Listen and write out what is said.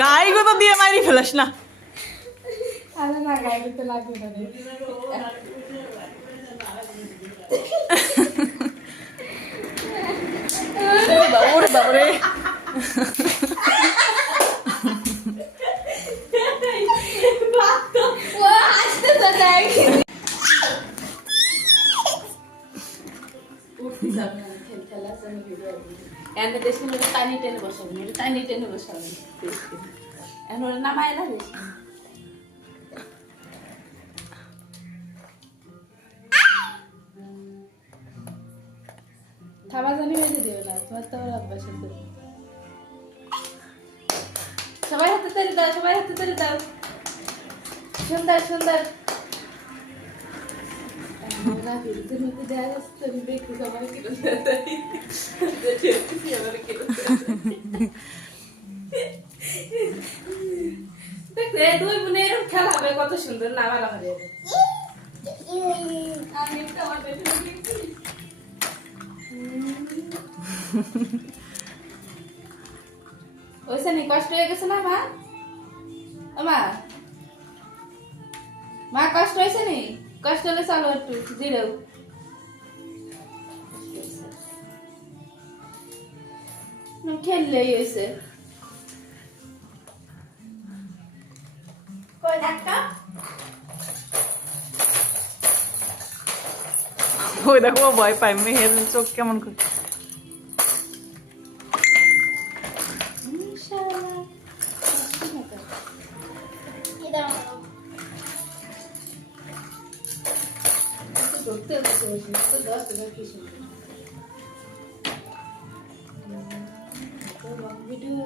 গায়ে কথা দিয়ে মারি ফেলাস না। আরে না গায়ে দিতে লাগবে না রে। ওরে বাবারে ও আসতে তো দেখ উঠতে যাব না খেলা আমি ভিডিও এন্ড দেশে মনে টানি টেনে বসাবো মনে টানি টেনে বসাবো এন্ড ওর নামায় না রে খাবার জানি হয়ে দিও না তোমার তো অভ্যাস আছে সবাই হাতে তালি দাও সবাই হাতে তালি দাও সুন্দর সুন্দর না ভিডিওতে মধ্যে দেয়া যাচ্ছে আমি দেখতে সবাই কি করতে দেখি আমার কি করতে দেখতে দুই বোনের খেলা হবে কত সুন্দর না ভালো হবে আমি একটা আমার বেশি দেখি ওইসে নি কষ্ট হয়ে গেছে না মা মা মা কষ্ট হয়েছে নি কষ্ট হলে চলো একটু জিরেও খেললেই হয়েছে কই ডাক্তার ওই দেখো ভয় পাই মেহের চোখ কেমন করে ধরতে হচ্ছে তো 10 কি সুন্দর ভিডিও